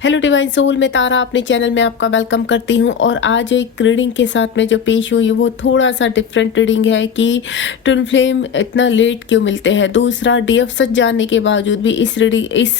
Hello divine soul, मैं तारा अपने channel में आपका वेलकम करती हूँ। और आज एक रीडिंग के साथ में जो पेश हुई है वो थोड़ा सा डिफरेंट रीडिंग है कि ट्विन फ्लेम इतना लेट क्यों मिलते हैं। दूसरा, डीएफ सच जानने के बावजूद भी इस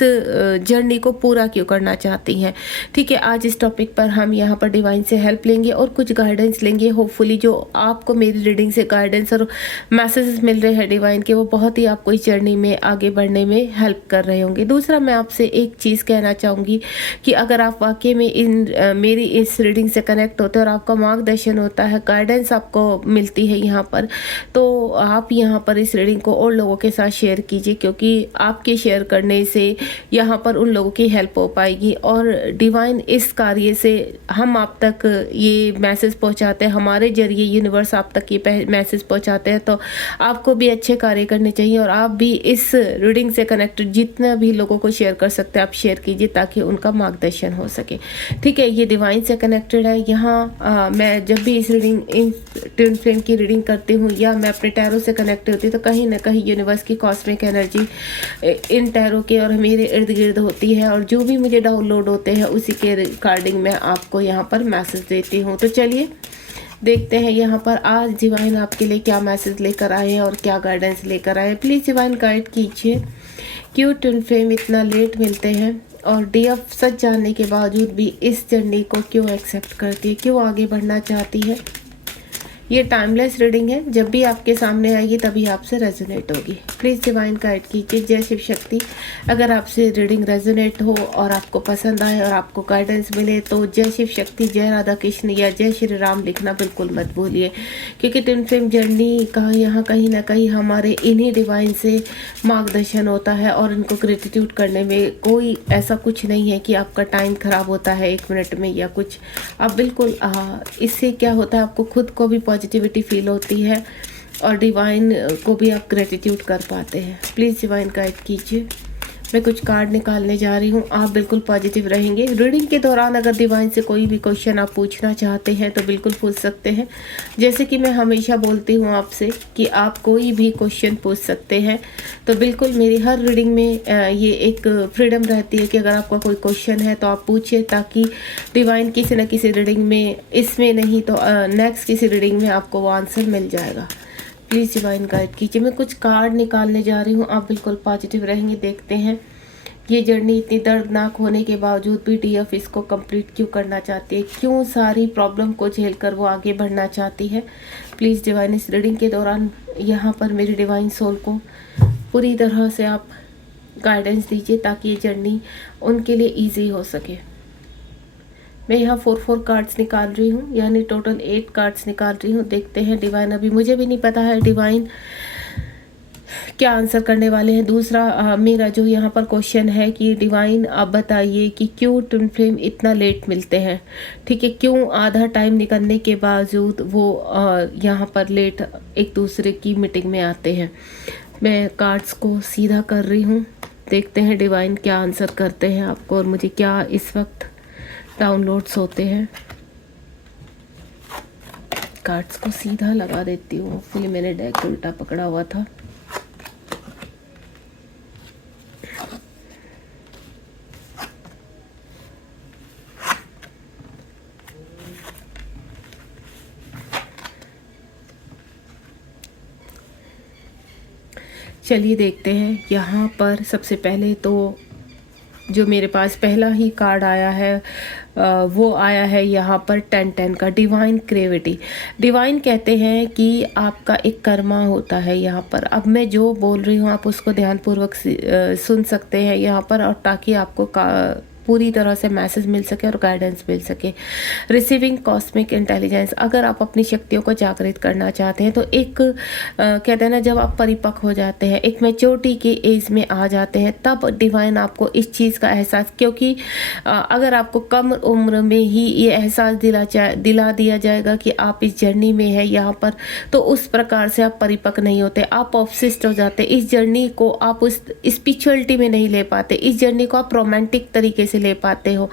जर्नी को पूरा क्यों करना चाहती हैं। ठीक है, आज इस टॉपिक पर हम यहाँ पर डिवाइन से हेल्प लेंगे और कुछ गाइडेंस लेंगे। होपफुली जो आपको मेरी रीडिंग से गाइडेंस और मैसेजेस मिल रहे हैं डिवाइन के, वो बहुत ही आपको इस जर्नी में आगे बढ़ने में हेल्प कर रहे होंगे। दूसरा, मैं आपसे एक चीज़ कहना चाहूँगी कि अगर आप वाकई में मेरी इस रीडिंग से कनेक्ट होते हैं और आपका मार्गदर्शन होता है, गाइडेंस आपको मिलती है यहाँ पर, तो आप यहाँ पर इस रीडिंग को और लोगों के साथ शेयर कीजिए, क्योंकि आपके शेयर करने से यहाँ पर उन लोगों की हेल्प हो पाएगी। और डिवाइन इस कार्य से हम आप तक ये मैसेज पहुँचाते हैं, हमारे जरिए यूनिवर्स आप तक ये मैसेज पहुँचाते हैं। तो आपको भी अच्छे कार्य करने चाहिए और आप भी इस रीडिंग से कनेक्टेड जितना भी लोगों को शेयर कर सकते हैं आप शेयर कीजिए, ताकि उनका मार्गदर्शन हो सके। ठीक है, ये डिवाइन से कनेक्टेड है। यहाँ मैं जब भी इस ट्विन फ्लेम की रीडिंग करती हूँ या मैं अपने टैरो से कनेक्ट होती हूँ, तो कहीं ना कहीं यूनिवर्स की कॉस्मिक एनर्जी इन टैरो के और मेरे इर्द गिर्द होती है, और जो भी मुझे डाउनलोड होते हैं उसी के रिकॉर्डिंग मैं आपको यहाँ पर मैसेज देती हूँ। तो चलिए देखते हैं यहाँ पर आज डिवाइन आपके लिए क्या मैसेज लेकर आए हैं और क्या गाइडेंस लेकर आए हैं। प्लीज़ डिवाइन गाइड कीजिए, क्यों ट्विन फ्लेम इतना लेट मिलते हैं और डीएफ सच जानने के बावजूद भी इस जर्नी को क्यों एक्सेप्ट करती है, क्यों आगे बढ़ना चाहती है। ये टाइमलेस रीडिंग है, जब भी आपके सामने आएगी तभी आपसे रेजोनेट होगी। प्लीज़ डिवाइन गाइड कीजिए। जय शिव शक्ति। अगर आपसे रीडिंग रेजोनेट हो और आपको पसंद आए और आपको गाइडेंस मिले तो जय शिव शक्ति, जय राधा कृष्ण या जय श्री राम लिखना बिल्कुल मत भूलिए, क्योंकि ट्विन फ्लेम जर्नी का यहाँ कहीं ना कहीं हमारे इन्हीं डिवाइन से मार्गदर्शन होता है। और इनको ग्रेटिट्यूड करने में कोई ऐसा कुछ नहीं है कि आपका टाइम ख़राब होता है 1 मिनट में या कुछ। आप बिल्कुल इससे क्या होता है, आपको खुद को भी पॉजिटिविटी फील होती है और डिवाइन को भी आप ग्रेटिट्यूड कर पाते हैं। प्लीज़ डिवाइन गाइड कीजिए। मैं कुछ कार्ड निकालने जा रही हूँ, आप बिल्कुल पॉजिटिव रहेंगे। रीडिंग के दौरान अगर डिवाइन से कोई भी क्वेश्चन आप पूछना चाहते हैं तो बिल्कुल पूछ सकते हैं। जैसे कि मैं हमेशा बोलती हूँ आपसे कि आप कोई भी क्वेश्चन पूछ सकते हैं, तो बिल्कुल मेरी हर रीडिंग में ये एक फ्रीडम रहती है कि अगर आपका कोई क्वेश्चन है तो आप पूछिए, ताकि डिवाइन किसी न किसी रीडिंग में, इसमें नहीं तो नेक्स्ट किसी रीडिंग में आपको वो आंसर मिल जाएगा। प्लीज़ डिवाइन गाइड कीजिए। मैं कुछ कार्ड निकालने जा रही हूँ, आप बिल्कुल पॉजिटिव रहेंगे। देखते हैं ये जर्नी इतनी दर्दनाक होने के बावजूद भी डीएफ इसको कंप्लीट क्यों करना चाहती है, क्यों सारी प्रॉब्लम को झेल कर वो आगे बढ़ना चाहती है। प्लीज़ डिवाइन इस रीडिंग के दौरान यहाँ पर मेरी डिवाइन सोल को पूरी तरह से आप गाइडेंस दीजिए, ताकि ये जर्नी उनके लिए ईजी हो सके। मैं यहाँ 4 कार्ड्स निकाल रही हूँ, यानी टोटल 8 कार्ड्स निकाल रही हूँ। देखते हैं डिवाइन, अभी मुझे भी नहीं पता है डिवाइन क्या आंसर करने वाले हैं। दूसरा मेरा जो यहाँ पर क्वेश्चन है कि डिवाइन आप बताइए कि क्यों ट्विन फ्लेम इतना लेट मिलते हैं। ठीक है, क्यों आधा टाइम निकलने के बावजूद वो यहाँ पर लेट एक दूसरे की मीटिंग में आते हैं। मैं कार्ड्स को सीधा कर रही हूँ, देखते हैं डिवाइन क्या आंसर करते हैं आपको और मुझे क्या इस वक्त डाउनलोड्स होते हैं। कार्ड्स को सीधा लगा देती हूँ, फिर मैंने डेक उल्टा पकड़ा हुआ था। चलिए देखते हैं। यहाँ पर सबसे पहले तो जो मेरे पास पहला ही कार्ड आया है वो आया है यहाँ पर 10 का, डिवाइन क्रेविटी। डिवाइन कहते हैं कि आपका एक कर्मा होता है यहाँ पर। अब मैं जो बोल रही हूँ आप उसको ध्यानपूर्वक सुन सकते हैं यहाँ पर, और ताकि आपको पूरी तरह से मैसेज मिल सके और गाइडेंस मिल सके। रिसीविंग कॉस्मिक इंटेलिजेंस, अगर आप अपनी शक्तियों को जागृत करना चाहते हैं तो एक कहते हैं ना, जब आप परिपक्व हो जाते हैं, एक मैच्योरिटी की एज में आ जाते हैं, तब डिवाइन आपको इस चीज़ का एहसास, क्योंकि अगर आपको कम उम्र में ही ये एहसास दिला दिया जाएगा कि आप इस जर्नी में है यहाँ पर, तो उस प्रकार से आप परिपक्व नहीं होते, आप ऑब्सेस्ड हो जाते। इस जर्नी को आप उस स्पिरिचुअलिटी में नहीं ले पाते, इस जर्नी को आप रोमांटिक तरीके से ले पाते हो।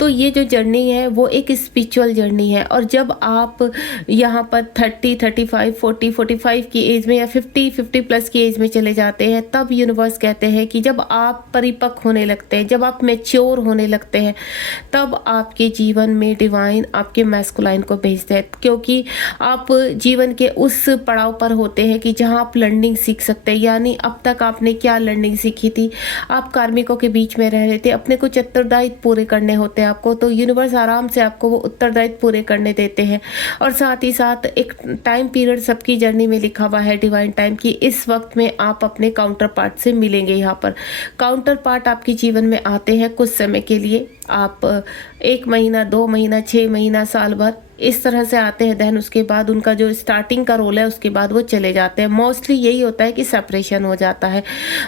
तो ये जो जर्नी है वो एक स्पिरिचुअल जर्नी है, और जब आप यहाँ पर 30, 35, 40, 45 की एज में या 50 प्लस की एज में चले जाते हैं, तब यूनिवर्स कहते हैं कि जब आप परिपक्व होने लगते हैं, जब आप मैच्योर होने लगते हैं, तब आपके जीवन में डिवाइन आपके मैस्कुलाइन को भेजते हैं, क्योंकि आप जीवन के उस पड़ाव पर होते हैं कि जहाँ आप लर्निंग सीख सकते हैं। यानी अब तक आपने क्या लर्निंग सीखी थी, आप कार्मिकों के बीच में रह रहे थे, अपने कुछ उत्तरदायित्व पूरे करने होते हैं आपको, तो यूनिवर्स आराम से आपको वो उत्तरदायित्व पूरे करने देते हैं। और साथ ही साथ एक टाइम पीरियड सबकी जर्नी में लिखा हुआ है डिवाइन टाइम की, इस वक्त में आप अपने काउंटर पार्ट से मिलेंगे। यहाँ पर काउंटर पार्ट आपके जीवन में आते हैं कुछ समय के लिए, आप 1 महीना, 2 महीना, 6 महीना, साल भर इस तरह से आते हैं। देन उसके बाद उनका जो स्टार्टिंग का रोल है उसके बाद वो चले जाते हैं। मोस्टली यही होता है कि सेपरेशन हो जाता है।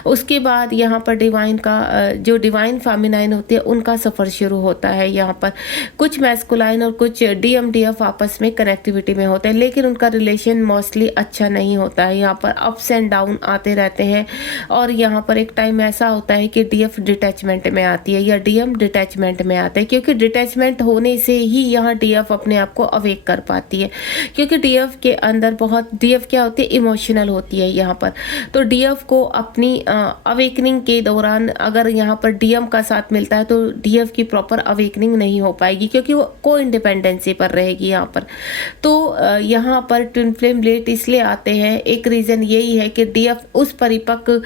उसके बाद यहाँ पर डिवाइन का जो डिवाइन फेमिनाइन होती है उनका सफ़र शुरू होता है। यहाँ पर कुछ मैस्कुलाइन और कुछ DMDF आपस में कनेक्टिविटी में होते हैं, लेकिन उनका रिलेशन मोस्टली अच्छा नहीं होता है। यहाँ पर अप्स एंड डाउन आते रहते हैं, और यहाँ पर एक टाइम ऐसा होता है कि DF डिटैचमेंट में आती है या DM डिटैचमेंट में आता है, क्योंकि डिटैचमेंट होने से ही यहाँ DF अपने आप को अवेक कर पाती है। क्योंकि DF के अंदर DF क्या होती है, इमोशनल होती है यहाँ पर। तो DF को अपनी अवेकनिंग के दौरान अगर यहाँ पर DM का साथ मिलता है तो DF की प्रॉपर अवेकनिंग नहीं हो पाएगी, क्योंकि वो को इंडिपेंडेंसी पर रहेगी यहाँ पर। तो यहाँ पर ट्विन फ्लेम लेट इसलिए आते हैं, एक रीज़न यही है कि DF उस परिपक्व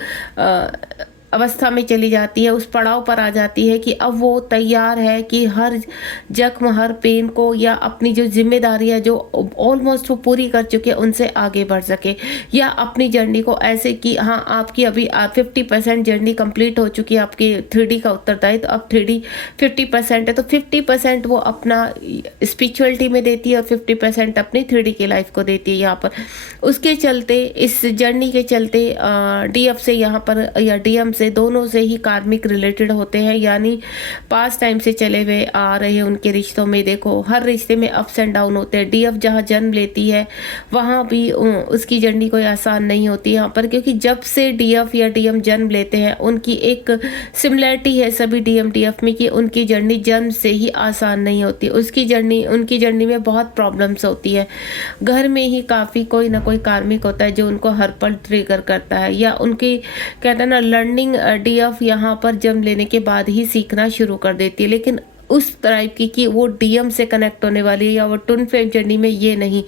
अवस्था में चली जाती है, उस पड़ाव पर आ जाती है कि अब वो तैयार है कि हर जख्म, हर पेन को या अपनी जो जिम्मेदारियां जो ऑलमोस्ट वो पूरी कर चुके हैं उनसे आगे बढ़ सके, या अपनी जर्नी को ऐसे कि हाँ आपकी अभी 50% जर्नी कंप्लीट हो चुकी है, आपकी 3D का उत्तरदायित्व, अब 3D 50% है, तो 50% वो अपना स्पिरिचुअलिटी में देती है और 50% अपनी 3D की लाइफ को देती है। यहाँ पर उसके चलते, इस जर्नी के चलते DF से यहाँ पर या DM से, दोनों से ही कार्मिक रिलेटेड होते हैं। यानी पास्ट टाइम से चले हुए आ रहे उनके रिश्तों में देखो हर रिश्ते में अप्स एंड डाउन होते हैं। DF जहाँ जन्म लेती है वहाँ भी उसकी जर्नी कोई आसान नहीं होती यहाँ पर, क्योंकि जब से DF या DM जन्म लेते हैं उनकी एक सिमिलरिटी है सभी DMDF में कि उनकी जर्नी जन्म से ही आसान नहीं होती। उनकी जर्नी में बहुत प्रॉब्लम्स होती है। घर में ही काफ़ी कोई ना कोई कार्मिक होता है जो उनको हर पल ट्रिगर करता है, या उनकी कहते हैं ना लर्निंग DF यहाँ पर जन्म लेने के बाद ही सीखना शुरू कर देती है। लेकिन उस टाइप की कि वो DM से कनेक्ट होने वाली है या वो ट्विन फ्लेम जर्नी में, ये नहीं।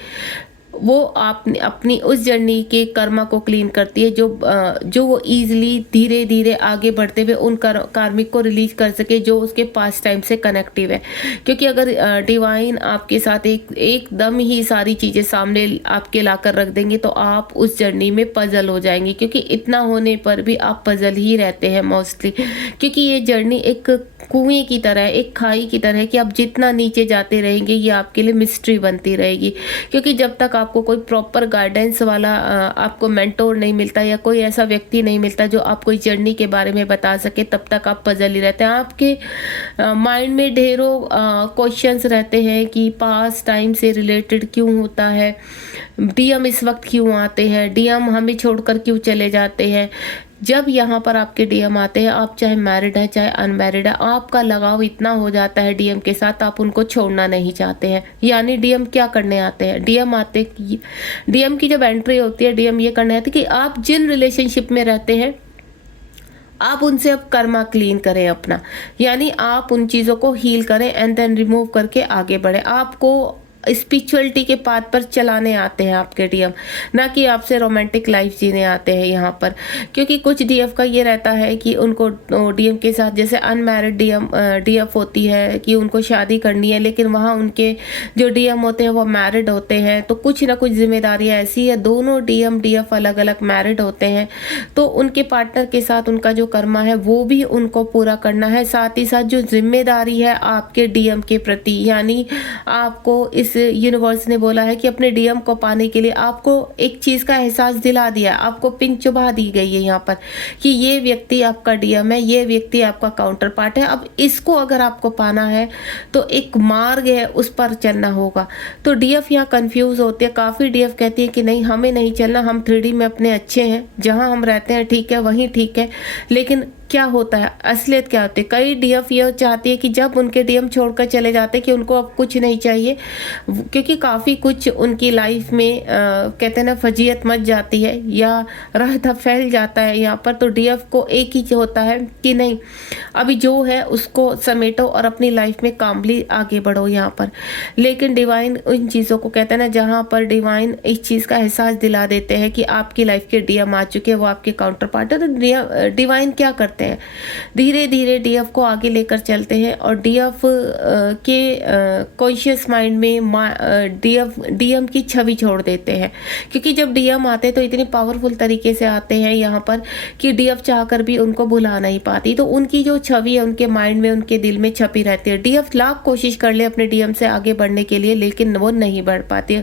वो आपने अपनी उस जर्नी के कर्मा को क्लीन करती है, जो वो ईजिली धीरे धीरे आगे बढ़ते हुए उन कार्मिक को रिलीज कर सके जो उसके पास्ट टाइम से कनेक्टिव है। क्योंकि अगर डिवाइन आपके साथ एकदम ही सारी चीज़ें सामने आपके लाकर रख देंगे तो आप उस जर्नी में पजल हो जाएंगे, क्योंकि इतना होने पर भी आप पजल ही रहते हैं मोस्टली। क्योंकि ये जर्नी एक कुएं की तरह है, एक खाई की तरह है कि आप जितना नीचे जाते रहेंगे ये आपके लिए मिस्ट्री बनती रहेगी। क्योंकि जब तक आपको कोई प्रॉपर गाइडेंस वाला आपको मेंटोर नहीं मिलता या कोई ऐसा व्यक्ति नहीं मिलता जो आपको इस जर्नी के बारे में बता सके, तब तक आप पजल ही रहते हैं। आपके माइंड में ढेरों क्वेश्चंस रहते हैं कि पास्ट टाइम से रिलेटेड क्यों होता है, DM इस वक्त क्यों आते हैं, DM हमें छोड़कर क्यों चले जाते हैं। जब यहाँ पर आपके DM आते हैं, आप चाहे मैरिड है चाहे अनमैरिड है, आपका लगाव इतना हो जाता है DM के साथ, आप उनको छोड़ना नहीं चाहते हैं। यानी DM क्या करने आते हैं, DM की जब एंट्री होती है, DM ये करने आती है कि आप जिन रिलेशनशिप में रहते हैं आप उनसे अब कर्मा क्लीन करें अपना, यानी आप उन चीज़ों को हील करें एंड देन रिमूव करके आगे बढ़े। आपको स्पिरिचुअलिटी के पाथ पर चलाने आते हैं आपके DM, ना कि आपसे रोमांटिक लाइफ जीने आते हैं यहाँ पर। क्योंकि कुछ DF का ये रहता है कि उनको DM के साथ, जैसे अनमैरिड DF होती है कि उनको शादी करनी है, लेकिन वहाँ उनके जो DM होते हैं वो मैरिड होते हैं, तो कुछ ना कुछ जिम्मेदारियाँ ऐसी है। दोनों DF अलग अलग मैरिड होते हैं, तो उनके पार्टनर के साथ उनका जो कर्मा है वो भी उनको पूरा करना है। साथ ही साथ जो जिम्मेदारी है आपके DM के प्रति, यानी आपको इस यूनिवर्स ने बोला है कि अपने DM को पाने के लिए आपको एक चीज़ का एहसास दिला दिया, आपको पिन चुभा दी गई है यहाँ पर कि ये व्यक्ति आपका DM है, ये व्यक्ति आपका काउंटर पार्ट है। अब इसको अगर आपको पाना है तो एक मार्ग है, उस पर चलना होगा। तो DF यहाँ कंफ्यूज होते हैं। काफ़ी DF कहती है कि नहीं, हमें नहीं चलना, हम 3D में अपने अच्छे हैं, जहाँ हम रहते हैं ठीक है, वहीं ठीक है, लेकिन क्या होता है, असलियत क्या होती है। कई डीएफ ये चाहती है कि जब उनके डीएम छोड़कर चले जाते हैं कि उनको अब कुछ नहीं चाहिए, क्योंकि काफ़ी कुछ उनकी लाइफ में कहते हैं ना फजीयत मच जाती है या रहता फैल जाता है यहाँ पर। तो डीएफ को एक ही होता है कि नहीं, अभी जो है उसको समेटो और अपनी लाइफ में कामली आगे बढ़ो यहाँ पर। लेकिन डिवाइन उन चीज़ों को कहते हैं ना, जहाँ पर डिवाइन इस चीज़ का एहसास दिला देते हैं कि आपकी लाइफ के डीएम आ चुके हैं, वो आपके काउंटर पार्ट है, तो डिवाइन क्या करते हैं, धीरे धीरे डीएफ को आगे लेकर चलते हैं और डीएफ के कॉन्शियस माइंड में डीएम की छवि छोड़ देते हैं। क्योंकि जब डीएम आते हैं तो इतनी पावरफुल तरीके से आते हैं यहाँ पर कि डीएफ चाहकर भी उनको भुला नहीं पाती, तो उनकी जो छवि है उनके माइंड में, उनके दिल में छपी रहती है। डीएफ लाख कोशिश कर ले अपने डीएम से आगे बढ़ने के लिए, लेकिन वो नहीं बढ़ पाती,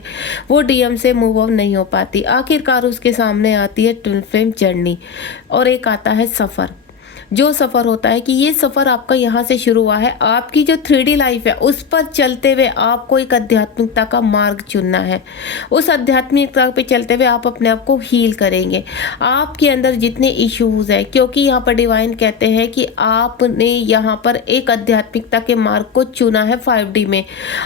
वो डीएम से मूव ऑन नहीं हो पाती। आखिरकार उसके सामने आती है ट्विन फ्लेम जर्नी और एक आता है सफ़र। जो सफ़र होता है कि ये सफ़र आपका यहाँ से शुरू हुआ है, आपकी जो 3D लाइफ है उस पर चलते हुए आपको एक आध्यात्मिकता का मार्ग चुनना है। उस आध्यात्मिकता पे चलते हुए आप अपने आप को हील करेंगे, आपके अंदर जितने इश्यूज है, क्योंकि यहाँ पर डिवाइन कहते हैं कि आपने यहाँ पर एक आध्यात्मिकता के मार्ग को चुना है। 5D में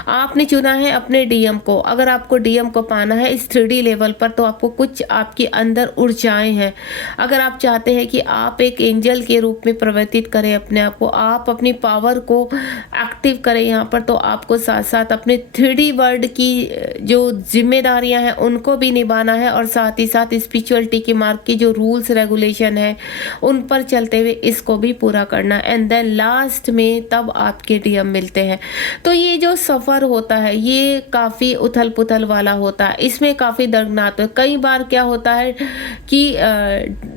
आपने चुना है अपने डीएम को। अगर आपको डीएम को पाना है इस 3D लेवल पर, तो आपको कुछ आपके अंदर ऊर्जाएं हैं। अगर आप चाहते हैं कि आप एक एंजल के रूप में परिवर्तित करें अपने आप को, आप अपनी पावर को एक्टिव करें यहाँ पर, तो आपको साथ साथ अपने 3D वर्ल्ड की जो जिम्मेदारियां हैं उनको भी निभाना है और साथ ही साथ स्पिरिचुअलिटी के मार्ग की जो रूल्स रेगुलेशन है उन पर चलते हुए इसको भी पूरा करना। एंड देन लास्ट में तब आपके डीएम मिलते हैं। तो ये जो सफ़र होता है ये काफ़ी उथल पुथल वाला होता है, इसमें काफ़ी दर्दनाक है। कई बार क्या होता है कि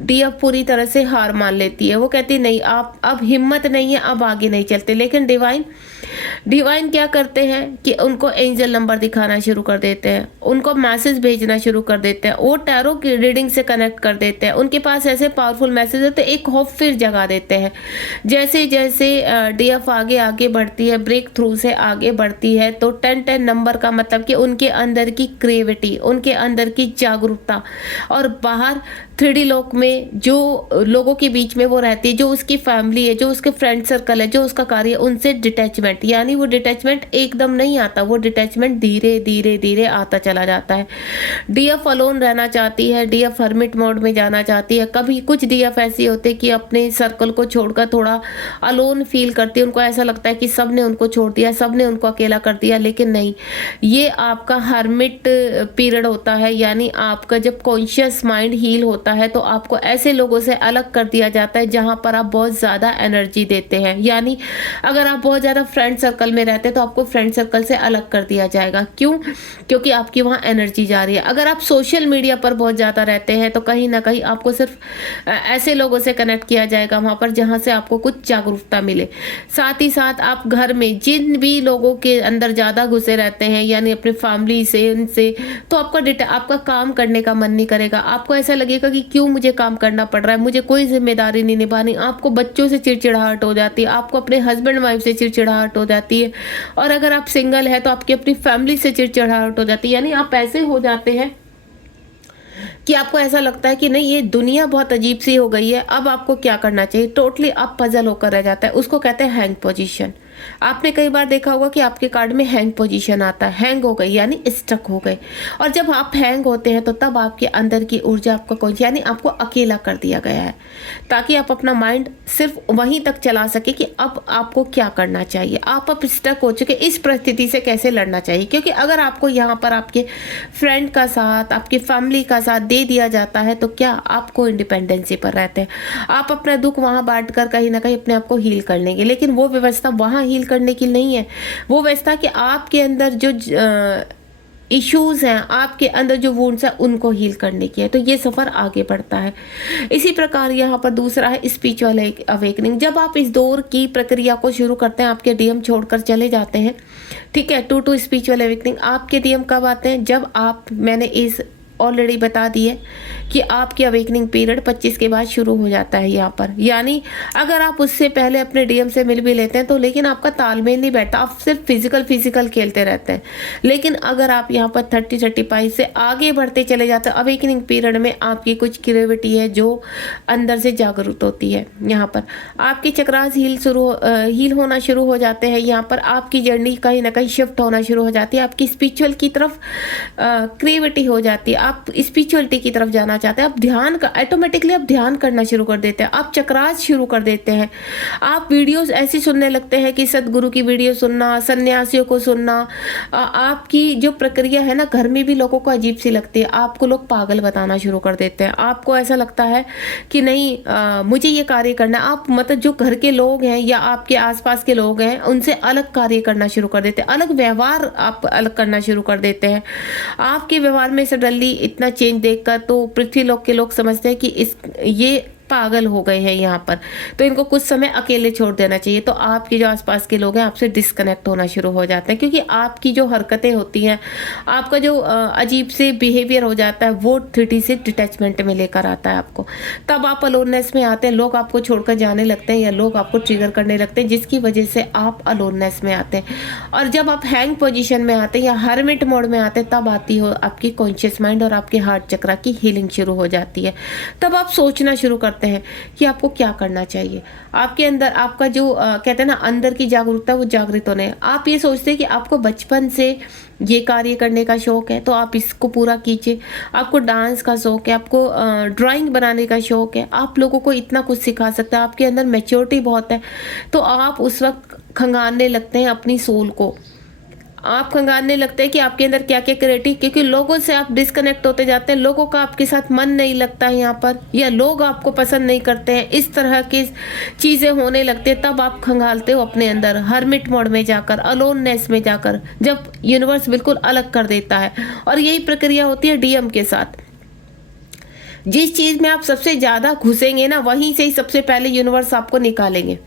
डीएफ पूरी तरह से हार मान लेती है, वो कहती नहीं आप अब हिम्मत नहीं है, अब आगे नहीं चलते। लेकिन डिवाइन क्या करते हैं कि उनको एंजल नंबर दिखाना शुरू कर देते हैं, उनको मैसेज भेजना शुरू कर देते हैं, वो टैरो की रीडिंग से कनेक्ट कर देते हैं। उनके पास ऐसे पावरफुल मैसेज होते हैं, एक होप फिर जगा देते हैं। जैसे जैसे डीएफ आगे आगे बढ़ती है, ब्रेक थ्रू से आगे बढ़ती है, तो 10-10 नंबर का मतलब कि उनके अंदर की क्रिएटिविटी, उनके अंदर की जागरूकता और बाहर 3D लोक में जो लोगों के बीच में वो रहती है, जो उसकी फैमिली है, जो उसके फ्रेंड सर्कल है, जो उसका कार्य है, उनसे डिटैचमेंट, यानी वो डिटैचमेंट एकदम नहीं आता, वो डिटैचमेंट धीरे धीरे धीरे आता चला जाता है। डीएफ अलोन रहना चाहती है, डीएफ हर्मिट मोड में जाना चाहती है। कभी कुछ डीएफ ऐसी होते हैं कि अपने सर्कल को छोड़कर थोड़ा अलोन फील करती है, उनको ऐसा लगता है कि सब ने उनको छोड़ दिया, सब ने उनको अकेला कर दिया। लेकिन नहीं, ये आपका हर्मिट पीरियड होता है, यानी आपका जब कॉन्शियस माइंड हील होता है तो आपको ऐसे लोगों से अलग कर दिया जाता है जहां पर आप बहुत ज़्यादा एनर्जी देते हैं। यानी अगर आप बहुत ज़्यादा फ्रेंड सर्कल में रहते हैं तो आपको फ्रेंड सर्कल से अलग कर दिया जाएगा। क्यों? क्योंकि आपकी वहाँ एनर्जी जा रही है। अगर आप सोशल मीडिया पर बहुत ज़्यादा रहते हैं तो कहीं ना कहीं आपको सिर्फ ऐसे लोगों से कनेक्ट किया जाएगा वहाँ पर जहाँ से आपको कुछ जागरूकता मिले। साथ ही साथ आप घर में जिन भी लोगों के अंदर ज़्यादा घुसे रहते हैं, यानी अपने फैमिली से, उनसे, तो आपका काम करने का मन नहीं करेगा। आपको ऐसा लगेगा कि क्यों मुझे काम करना पड़ रहा है, मुझे कोई जिम्मेदारी नहीं निभानी। आपको बच्चों से चिड़चिड़ाहट हो जाती है, आपको अपने हस्बैंड वाइफ से चिड़चिड़ाहट हो जाती है, और अगर आप सिंगल है तो आपकी अपनी फैमिली से चिड़चिड़ाहट हो जाती है। यानी आप ऐसे हो जाते हैं कि आपको ऐसा लगता है कि नहीं, ये दुनिया बहुत अजीब सी हो गई है, अब आपको क्या करना चाहिए। टोटली आप पजल होकर रह जाता है। उसको कहते हैं हैंग पोजीशन। आपने कई बार देखा होगा कि आपके कार्ड में हैंग पोजीशन आता है, हैंग हो गई यानी स्टक हो गए। और जब आप हैंग होते हैं तो तब आपके अंदर की ऊर्जा आपको कौन, यानी आपको अकेला कर दिया गया है, ताकि आप अपना माइंड सिर्फ वहीं तक चला सके कि अब आपको क्या करना चाहिए। आप अब स्टक हो चुके, इस परिस्थिति से कैसे लड़ना चाहिए। क्योंकि अगर आपको यहाँ पर आपके फ्रेंड का साथ, आपकी फैमिली का साथ दे दिया जाता है तो क्या आपको इंडिपेंडेंसी पर रहते हैं, आप अपना दुख वहाँ बांट कर कहीं ना कहीं अपने आप को हील कर लेंगे। लेकिन वो व्यवस्था वहाँ हील करने की नहीं है, वो व्यवस्था कि आपके अंदर जो इश्यूज हैं, आपके अंदर जो वुंड्स हैं, उनको हील करने की है। तो ये सफ़र आगे बढ़ता है। इसी प्रकार यहाँ पर दूसरा है स्पिरिचुअल अवेकनिंग। जब आप इस दौर की प्रक्रिया को शुरू करते हैं, आपके डीएम छोड़कर चले जाते हैं, ठीक है, टू स्पिरिचुअल अवेकनिंग। आपके डीएम कब आते हैं? जब मैंने इस ऑलरेडी बता दी है कि आपकी अवेकनिंग पीरियड 25 के बाद शुरू हो जाता है यहाँ पर। यानी अगर आप उससे पहले अपने डीएम से मिल भी लेते हैं तो लेकिन आपका तालमेल नहीं बैठता, आप सिर्फ फिजिकल खेलते रहते हैं। लेकिन अगर आप यहाँ पर 30-35 से आगे बढ़ते चले जाते हैं, अवेकनिंग पीरियड में आपकी कुछ क्रिएटिविटी है जो अंदर से जागरूक होती है। यहाँ पर आपके चक्रास हील होना शुरू हो जाते हैं। यहाँ पर आपकी जर्नी कहीं ना कहीं शिफ्ट होना शुरू हो जाती है, आपकी स्पिरिचुअल की तरफ क्रिएटिविटी हो जाती है, आप स्पिरिचुअलिटी की तरफ जाना चाहते हैं, आप ध्यान का ऑटोमेटिकली आप ध्यान करना शुरू कर देते हैं, आप चक्रास शुरू कर देते हैं, आप वीडियोस ऐसी सुनने लगते हैं कि सदगुरु की वीडियो सुनना, सन्यासियों को सुनना। आपकी जो प्रक्रिया है ना, घर में भी लोगों को अजीब सी लगती है, आपको लोग पागल बताना शुरू कर देते हैं, आपको ऐसा लगता है कि नहीं मुझे ये कार्य करना। आप मतलब जो घर के लोग हैं या आपके आसपास के लोग हैं उनसे अलग कार्य करना शुरू कर देते हैं, अलग व्यवहार आप अलग करना शुरू कर देते हैं। आपके व्यवहार में सडनली इतना चेंज देखकर तो पृथ्वी लोक के लोग समझते हैं कि ये पागल हो गए हैं यहाँ पर, तो इनको कुछ समय अकेले छोड़ देना चाहिए। तो आपके जो आसपास के लोग हैं आपसे डिस्कनेक्ट होना शुरू हो जाते हैं, क्योंकि आपकी जो हरकतें होती हैं, आपका जो अजीब से बिहेवियर हो जाता है वो 3D से डिटैचमेंट में लेकर आता है आपको। तब आप अलोननेस में आते हैं, लोग आपको छोड़कर जाने लगते हैं या लोग आपको ट्रिगर करने लगते हैं, जिसकी वजह से आप अलोननेस में आते हैं। और जब आप हैंग पोजिशन में आते हैं या हर्मिट मोड में आते हैं तब आती हो आपकी कॉन्शियस माइंड और आपके हार्ट चक्रा की हीलिंग शुरू हो जाती है। तब आप सोचना शुरू करते हैं कि आपको क्या करना चाहिए। आपके अंदर आपका जो कहते हैं ना अंदर की जागरूकता वो जागृत होने। आप ये सोचते हैं कि आपको बचपन से ये कार्य करने का शौक है तो आप इसको पूरा कीजिए, आपको डांस का शौक है, आपको ड्राइंग बनाने का शौक है, आप लोगों को इतना कुछ सिखा सकते हैं, आपके अंदर मैच्योरिटी बहुत है, तो आप उस वक्त खंगालने लगते हैं अपनी सोल को। आप खंगालने लगते हैं कि आपके अंदर क्या क्या क्रिएटिव, क्योंकि लोगों से आप डिस्कनेक्ट होते जाते हैं, लोगों का आपके साथ मन नहीं लगता है यहाँ पर, या लोग आपको पसंद नहीं करते हैं, इस तरह की चीज़ें होने लगती है। तब आप खंगालते हो अपने अंदर हर्मिट मोड में जाकर, अलोननेस में जाकर, जब यूनिवर्स बिल्कुल अलग कर देता है। और यही प्रक्रिया होती है डीएम के साथ। जिस चीज़ में आप सबसे ज़्यादा घुसेंगे ना, वहीं से ही सबसे पहले यूनिवर्स आपको निकालेंगे।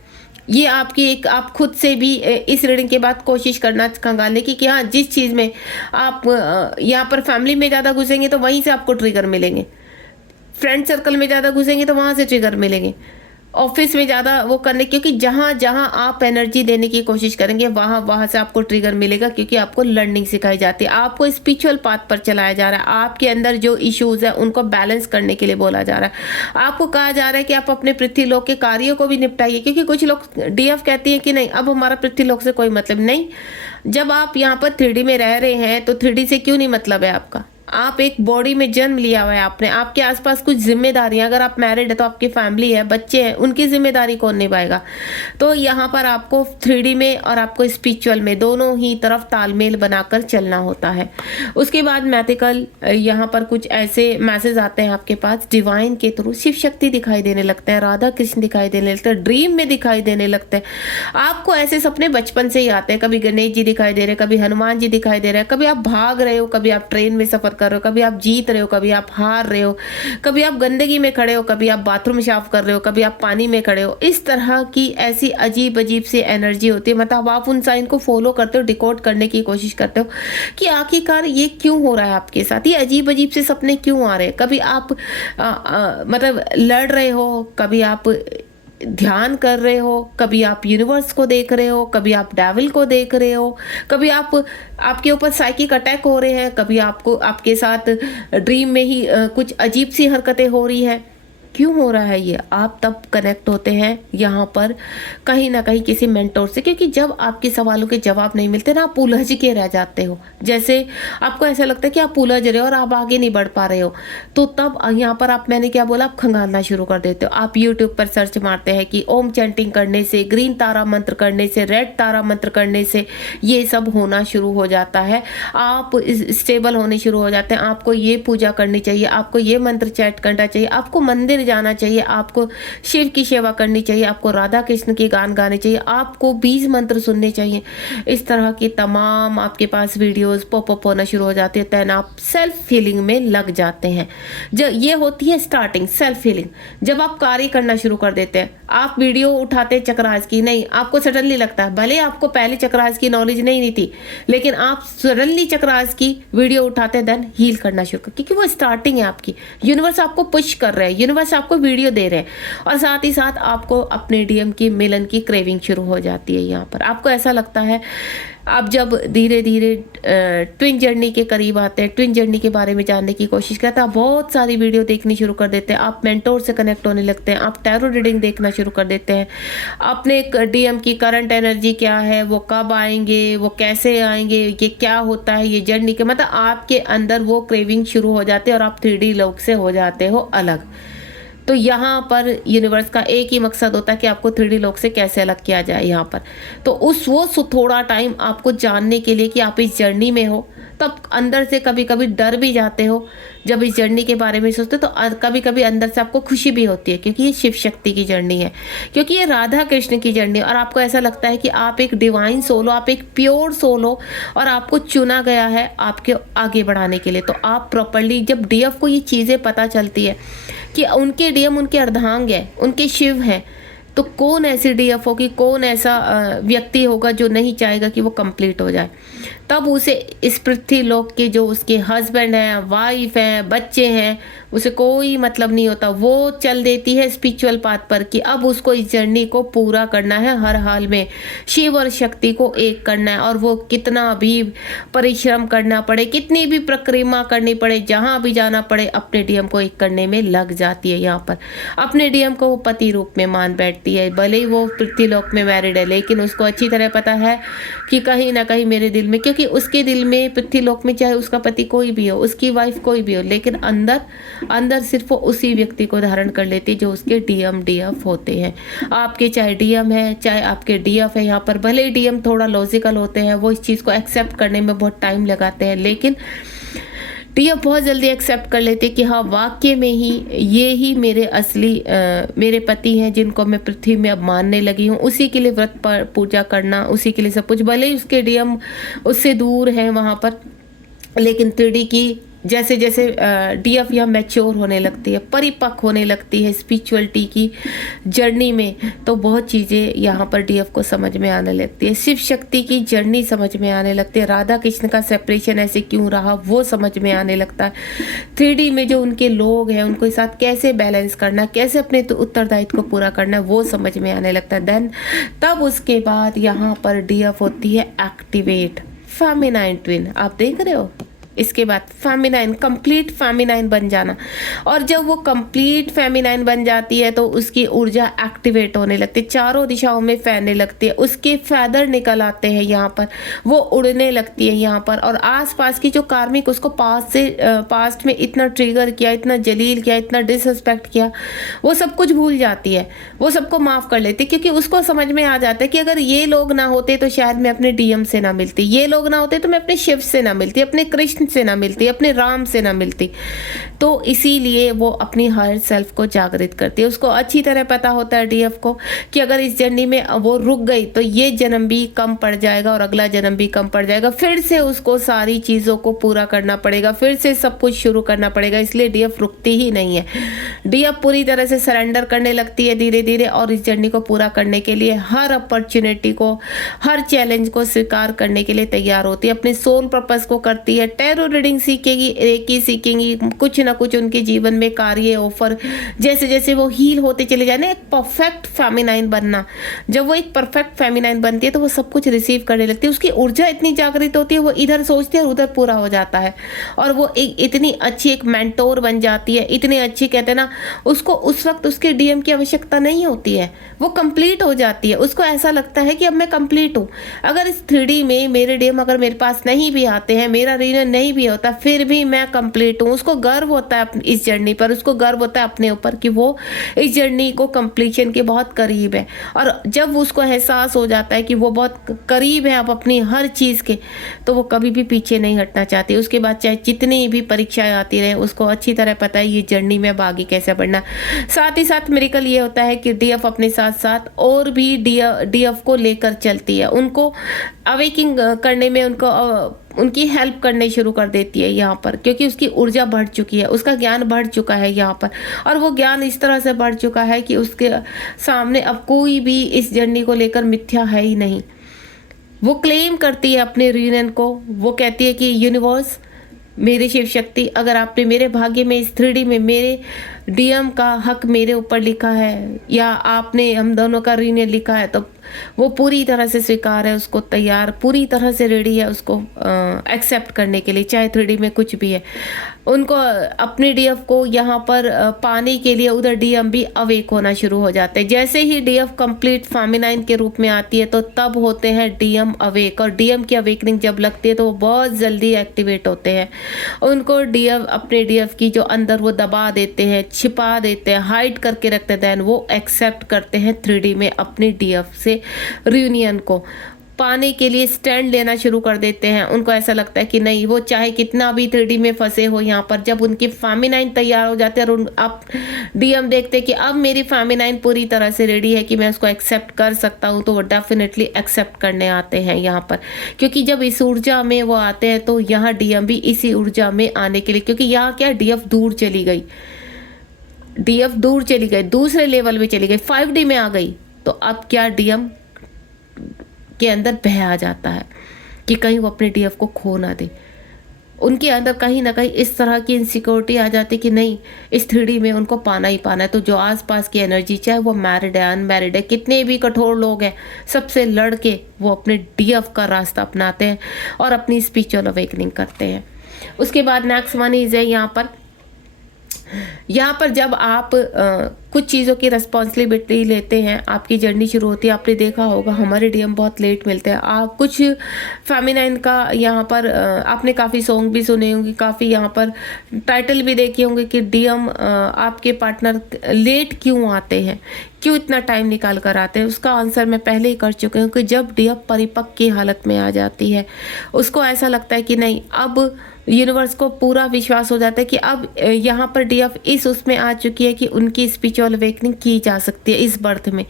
ये आपकी एक, आप खुद से भी इस रीडिंग के बाद कोशिश करना खंगालने की कि हाँ, जिस चीज़ में आप यहाँ पर फैमिली में ज़्यादा घुसेंगे तो वहीं से आपको ट्रिगर मिलेंगे, फ्रेंड सर्कल में ज़्यादा घुसेंगे तो वहाँ से ट्रिगर मिलेंगे, ऑफिस में ज़्यादा वो करने, क्योंकि जहाँ जहाँ आप एनर्जी देने की कोशिश करेंगे वहाँ से आपको ट्रिगर मिलेगा, क्योंकि आपको लर्निंग सिखाई जाती है, आपको स्पिरिचुअल पाथ पर चलाया जा रहा है, आपके अंदर जो इश्यूज़ है उनको बैलेंस करने के लिए बोला जा रहा है। आपको कहा जा रहा है कि आप अपने पृथ्वी लोक के कार्यों को भी निपटाइए, क्योंकि कुछ लोग डीएफ कहती है कि नहीं, अब हमारा पृथ्वी लोक से कोई मतलब नहीं। जब आप यहाँ पर 3D में रह रहे हैं तो 3D से क्यों नहीं मतलब है आपका? आप एक बॉडी में जन्म लिया हुआ है आपने, आपके आसपास कुछ जिम्मेदारियां, अगर आप मैरिड है तो आपकी फैमिली है, बच्चे हैं, उनकी जिम्मेदारी कौन निभाएगा? तो यहाँ पर आपको 3D में और आपको स्पिरिचुअल में दोनों ही तरफ तालमेल बनाकर चलना होता है। उसके बाद मैथिकल यहाँ पर कुछ ऐसे मैसेज आते हैं आपके पास डिवाइन के थ्रू, शिव शक्ति दिखाई देने लगते हैं, राधा कृष्ण दिखाई देने लगते हैं, ड्रीम में दिखाई देने लगते हैं। आपको ऐसे सपने बचपन से ही आते हैं, कभी गणेश जी दिखाई दे रहे हैं, कभी हनुमान जी दिखाई दे रहे हैं, कभी आप भाग रहे हो, कभी आप ट्रेन में सफर कर रहे हो, कभी आप जीत रहे हो, कभी आप हार रहे हो, कभी आप गंदगी में खड़े हो, कभी आप बाथरूम साफ कर रहे हो, कभी आप पानी में खड़े हो। इस तरह की ऐसी अजीब अजीब सी एनर्जी होती है, मतलब आप उन साइन को फॉलो करते हो, डिकोड करने की कोशिश करते हो कि आखिरकार ये क्यों हो रहा है आपके साथ, ये अजीब अजीब से सपने क्यों आ रहे हैं। कभी आप मतलब लड़ रहे हो, कभी आप ध्यान कर रहे हो, कभी आप यूनिवर्स को देख रहे हो, कभी आप डेविल को देख रहे हो, कभी आपके ऊपर साइकिक अटैक हो रहे हैं, कभी आपके साथ ड्रीम में ही कुछ अजीब सी हरकतें हो रही है। क्यों हो रहा है ये? आप तब कनेक्ट होते हैं यहाँ पर कहीं ना कहीं किसी मेंटोर से, क्योंकि जब आपके सवालों के जवाब नहीं मिलते ना, आप उलझ के रह जाते हो, जैसे आपको ऐसा लगता है कि आप उलझ रहे हो और आप आगे नहीं बढ़ पा रहे हो। तो तब यहाँ पर मैंने क्या बोला, आप खंगालना शुरू कर देते हो। आप यूट्यूब पर सर्च मारते हैं कि ओम चैंटिंग करने से, ग्रीन तारा मंत्र करने से, रेड तारा मंत्र करने से ये सब होना शुरू हो जाता है, आप स्टेबल होने शुरू हो जाते हैं। आपको ये पूजा करनी चाहिए, आपको ये मंत्र चैट करना चाहिए, आपको मंदिर जाना चाहिए, आपको शिव की सेवा करनी चाहिए, आपको राधा कृष्ण के गान गाने चाहिए, आपको 20 मंत्र सुनने चाहिए। इस तरह की तमाम आपके पास वीडियोस पॉपअप होना शुरू हो जाती है। देन आप सेल्फ हीलिंग में लग जाते हैं। जब ये होती है स्टार्टिंग सेल्फ हीलिंग, जब आप कार्य करना शुरू कर देते हैं, आप वीडियो उठाते चक्रराज की, नहीं, आपको सडनली लगता है, भले आपको पहले चक्रराज की नॉलेज नहीं थी, लेकिन आप सडनली चक्रराज की वीडियो उठाते, देन हील करना शुरू कर, क्योंकि वो स्टार्टिंग है आपकी। यूनिवर्स आपको पुश कर रहे हैं, यूनिवर्स आपको वीडियो दे रहे हैं, और साथ ही साथ आपको अपने डीएम की मिलन की क्रेविंग शुरू हो जाती है। यहाँ पर आपको ऐसा लगता है, आप जब धीरे धीरे ट्विन जर्नी के करीब आते हैं, ट्विन जर्नी के बारे में जानने की कोशिश करते हैं, आप बहुत सारी वीडियो देखनी शुरू कर देते हैं, आप मेंटोर से कनेक्ट होने लगते हैं, आप टैरो रीडिंग देखना शुरू कर देते हैं, अपने डीएम की करंट एनर्जी क्या है, वो कब आएंगे, वो कैसे आएंगे, ये क्या होता है, ये जर्नी के मतलब आपके अंदर वो क्रेविंग शुरू हो जाती है और आप 3D लोक से हो जाते हो अलग। तो यहाँ पर यूनिवर्स का एक ही मकसद होता है कि आपको 3D लोक से कैसे अलग किया जाए। यहाँ पर तो थोड़ा टाइम आपको जानने के लिए कि आप इस जर्नी में हो, तब अंदर से कभी कभी डर भी जाते हो जब इस जर्नी के बारे में सोचते हो, तो कभी कभी अंदर से आपको खुशी भी होती है, क्योंकि ये शिव शक्ति की जर्नी है, क्योंकि ये राधा कृष्ण की जर्नी है, और आपको ऐसा लगता है कि आप एक डिवाइन सोल हो, आप एक प्योर सोल हो, और आपको चुना गया है आपके आगे बढ़ाने के लिए। तो आप प्रॉपरली, जब डीएफ को ये चीज़ें पता चलती है कि उनके डीएम उनके अर्धांग है, उनके शिव हैं, तो कौन ऐसी डीएफ होगी, कौन ऐसा व्यक्ति होगा जो नहीं चाहेगा कि वो कंप्लीट हो जाए। तब उसे इस पृथ्वी लोक के जो उसके हस्बैंड हैं, वाइफ हैं, बच्चे हैं, उसे कोई मतलब नहीं होता, वो चल देती है स्पिरिचुअल पाथ पर कि अब उसको इस जर्नी को पूरा करना है, हर हाल में शिव और शक्ति को एक करना है, और वो कितना भी परिश्रम करना पड़े, कितनी भी प्रक्रिया करनी पड़े, जहाँ भी जाना पड़े, अपने डीएम को एक करने में लग जाती है। यहाँ पर अपने डीएम को वो पति रूप में मान बैठती है, भले ही वो पृथ्वी लोक में मैरिड है, लेकिन उसको अच्छी तरह पता है कि कहीं ना कहीं मेरे दिल में, क्योंकि उसके दिल में पृथ्वी लोक में चाहे उसका पति कोई भी हो, उसकी वाइफ कोई भी हो, लेकिन अंदर अंदर सिर्फ वो उसी व्यक्ति को धारण कर लेती है जो उसके डीएम डीएफ होते हैं। आपके चाहे डीएम है, चाहे आपके डीएफ है, यहाँ पर भले ही डीएम थोड़ा लॉजिकल होते हैं, वो इस चीज़ को एक्सेप्ट करने में बहुत टाइम लगाते हैं, लेकिन डीएफ बहुत जल्दी एक्सेप्ट कर लेते कि हाँ, वाक्य में ही ये ही मेरे असली मेरे पति हैं, जिनको मैं पृथ्वी में अब मानने लगी हूँ। उसी के लिए व्रत पर पूजा करना, उसी के लिए सब कुछ, भले ही उसके डीएम उससे दूर हैं वहाँ पर, लेकिन 3D की जैसे जैसे डीएफ यहाँ मैच्योर होने लगती है, परिपक्व होने लगती है स्पिरिचुअलिटी की जर्नी में, तो बहुत चीज़ें यहाँ पर डीएफ को समझ में आने लगती है, शिव शक्ति की जर्नी समझ में आने लगती है, राधा कृष्ण का सेपरेशन ऐसे क्यों रहा वो समझ में आने लगता है, 3D में जो उनके लोग हैं उनके साथ कैसे बैलेंस करना, कैसे अपने उत्तरदायित्व को पूरा करना है, वो समझ में आने लगता है। देन तब उसके बाद यहाँ पर डीएफ होती है एक्टिवेट, फेमिनाइन ट्विन, आप देख रहे हो, इसके बाद फेमिनाइन, कंप्लीट फेमिनाइन बन जाना, और जब वो कंप्लीट फेमिनाइन बन जाती है तो उसकी ऊर्जा एक्टिवेट होने लगती है, चारों दिशाओं में फैलने लगती है, उसके फैदर निकल आते हैं यहाँ पर, वो उड़ने लगती है यहाँ पर, और आसपास की जो कार्मिक उसको पास्ट में इतना ट्रिगर किया, इतना जलील किया, इतना डिसरिस्पेक्ट किया, वो सब कुछ भूल जाती है, वो सबको माफ़ कर लेती है, क्योंकि उसको समझ में आ जाता है कि अगर ये लोग ना होते तो शायद मैं अपने डीएम से ना मिलती, ये लोग ना होते तो मैं अपने शिव से ना मिलती, अपने कृष्ण से ना मिलती, अपने राम से ना मिलती। तो इसीलिए वो अपनी हायर सेल्फ को जागृत करती है। उसको अच्छी तरह पता होता है डीएफ को कि अगर इस जर्नी में वो रुक गई तो ये जन्म भी कम पड़ जाएगा और अगला जन्म भी कम पड़ जाएगा, फिर से उसको सारी चीज़ों को पूरा करना पड़ेगा, फिर से सब कुछ शुरू करना पड़ेगा। इसलिए डीएफ रुकती ही नहीं है, डीएफ पूरी तरह से सरेंडर करने लगती है धीरे धीरे, और इस जर्नी को पूरा करने के लिए हर अपॉर्चुनिटी को, हर चैलेंज को स्वीकार करने के लिए तैयार होती है, अपने सोल पर्पस को करती है, टैरो रीडिंग सीखेगी, रेकी सीखेंगी, कुछ ना कुछ उनके जीवन में कार्य ऑफर, जैसे जैसे वो हील होते चले जाने, एक परफेक्ट फेमिनाइन बनना। जब वो एक परफेक्ट फेमिनाइन बनती है तो वो सब कुछ रिसीव करने लगती है, उसकी ऊर्जा इतनी जागृत होती है, वो इधर सोचती है और उधर पूरा हो जाता है, और वो एक इतनी अच्छी एक मेंटोर बन जाती है, इतनी अच्छी, कहते हैं ना, उसको उस वक्त उसके डीएम की आवश्यकता नहीं होती है, वो कंप्लीट हो जाती है। उसको ऐसा लगता है कि अब मैं कंप्लीट हूँ, अगर इस 3D में मेरे डीएम अगर मेरे पास नहीं भी आते हैं, मेरा रीजन नहीं भी होता, फिर भी मैं कंप्लीट हूँ। उसको गर्व होता है इस जर्नी पर, उसको गर्व होता है अपने ऊपर कि वो इस जर्नी को कंप्लीशन के बहुत करीब है, और जब उसको एहसास हो जाता है कि वो बहुत करीब है अब अपनी हर चीज़ के, तो वो कभी भी पीछे नहीं हटना चाहती। उसके बाद चाहे जितनी भी परीक्षाएं आती रहे, उसको अच्छी तरह पता है ये जर्नी में अब आगे कैसे बढ़ना। साथ ही साथ मिरेकल ये होता है कि डीएफ अपने साथ साथ और भी डीएफ को लेकर चलती है, उनको अवेकिंग करने में, उनको उनकी हेल्प करने शुरू कर देती है यहाँ पर, क्योंकि उसकी ऊर्जा बढ़ चुकी है, उसका ज्ञान बढ़ चुका है यहाँ पर। और वो ज्ञान इस तरह से बढ़ चुका है कि उसके सामने अब कोई भी इस जर्नी को लेकर मिथ्या है ही नहीं। वो क्लेम करती है अपने रीयूनियन को। वो कहती है कि यूनिवर्स, मेरी शिव शक्ति, अगर आपने मेरे भाग्य में इस 3D में मेरे डीएम का हक मेरे ऊपर लिखा है, या आपने हम दोनों का रीयूनियन लिखा है, तो वो पूरी तरह से स्वीकार है, उसको तैयार, पूरी तरह से रेडी है उसको एक्सेप्ट करने के लिए, चाहे 3D में कुछ भी है। उनको अपने डीएफ को यहाँ पर पाने के लिए उधर डीएम भी अवेक होना शुरू हो जाते हैं। जैसे ही डीएफ कंप्लीट फेमिनाइन के रूप में आती है तो तब होते हैं डीएम अवेक, और डीएम की अवेकनिंग जब लगती है तो वो बहुत जल्दी एक्टिवेट होते हैं। उनको डीएफ, अपने डीएफ की जो अंदर वो दबा देते हैं, छिपा देते हैं, हाइड करके रखते हैं, देन वो एक्सेप्ट करते हैं 3D में अपने डीएफ से रियूनियन को पाने के लिए स्टैंड लेना शुरू कर देते हैं। उनको ऐसा लगता है कि नहीं, वो चाहे कितना भी 3D में फंसे हो यहाँ पर, जब उनकी फेमिनाइन तैयार हो जाते हैं और आप डीएम देखते हैं कि अब मेरी फेमिनाइन पूरी तरह से रेडी है कि मैं उसको एक्सेप्ट कर सकता हूँ, तो वो डेफिनेटली एक्सेप्ट करने आते हैं यहाँ पर। क्योंकि जब इस ऊर्जा में वो आते हैं तो यहाँ डीएम भी इसी ऊर्जा में आने के लिए, क्योंकि यहाँ क्या डीएफ दूर चली गई, डीएफ दूर चली गई, दूसरे लेवल में चली गई, 5D में आ गई, तो अब क्या डीएम के अंदर भय आ जाता है कि कहीं वो अपने डीएफ को खो ना दे। उनके अंदर कहीं ना कहीं इस तरह की इनसिक्योरिटी आ जाती कि नहीं, इस 3D में उनको पाना ही पाना है। तो जो आसपास की एनर्जी, चाहे वो मैरिड है, अनमैरिड है, कितने भी कठोर लोग हैं, सबसे लड़ के वो अपने डीएफ का रास्ता अपनाते हैं और अपनी स्पिरिचुअल अवेकनिंग करते हैं। उसके बाद नेक्स्ट वन इज है यहाँ पर जब आप कुछ चीज़ों की रिस्पॉन्सिबिलिटी लेते हैं, आपकी जर्नी शुरू होती है। आपने देखा होगा हमारे डीएम बहुत लेट मिलते हैं। आप कुछ फेमिनाइन का यहाँ पर आपने काफ़ी सॉन्ग भी सुने होंगे, काफ़ी यहाँ पर टाइटल भी देखे होंगे कि डीएम आपके पार्टनर लेट क्यों आते हैं, क्यों इतना टाइम निकाल कर आते हैं। उसका आंसर मैं पहले ही कर चुकी हूँ कि जब डीएम परिपक्व की हालत में आ जाती है, उसको ऐसा लगता है कि नहीं, अब यूनिवर्स को पूरा विश्वास हो जाता है कि अब यहाँ पर डीएफ इस उसमें आ चुकी है कि उनकी स्पिरिचुअल अवेकनिंग की जा सकती है इस बर्थ में।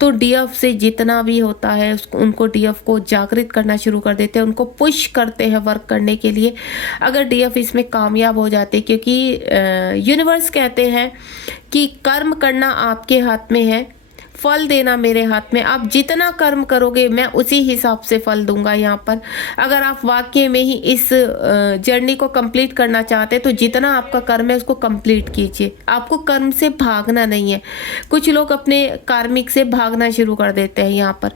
तो डीएफ से जितना भी होता है उनको डीएफ को जागृत करना शुरू कर देते हैं, उनको पुश करते हैं वर्क करने के लिए। अगर डीएफ इसमें कामयाब हो जाते, क्योंकि यूनिवर्स कहते हैं कि कर्म करना आपके हाथ में है, फल देना मेरे हाथ में। आप जितना कर्म करोगे मैं उसी हिसाब से फल दूंगा यहाँ पर। अगर आप वाकई में ही इस जर्नी को कंप्लीट करना चाहते हैं तो जितना आपका कर्म है उसको कंप्लीट कीजिए। आपको कर्म से भागना नहीं है। कुछ लोग अपने कार्मिक से भागना शुरू कर देते हैं यहाँ पर।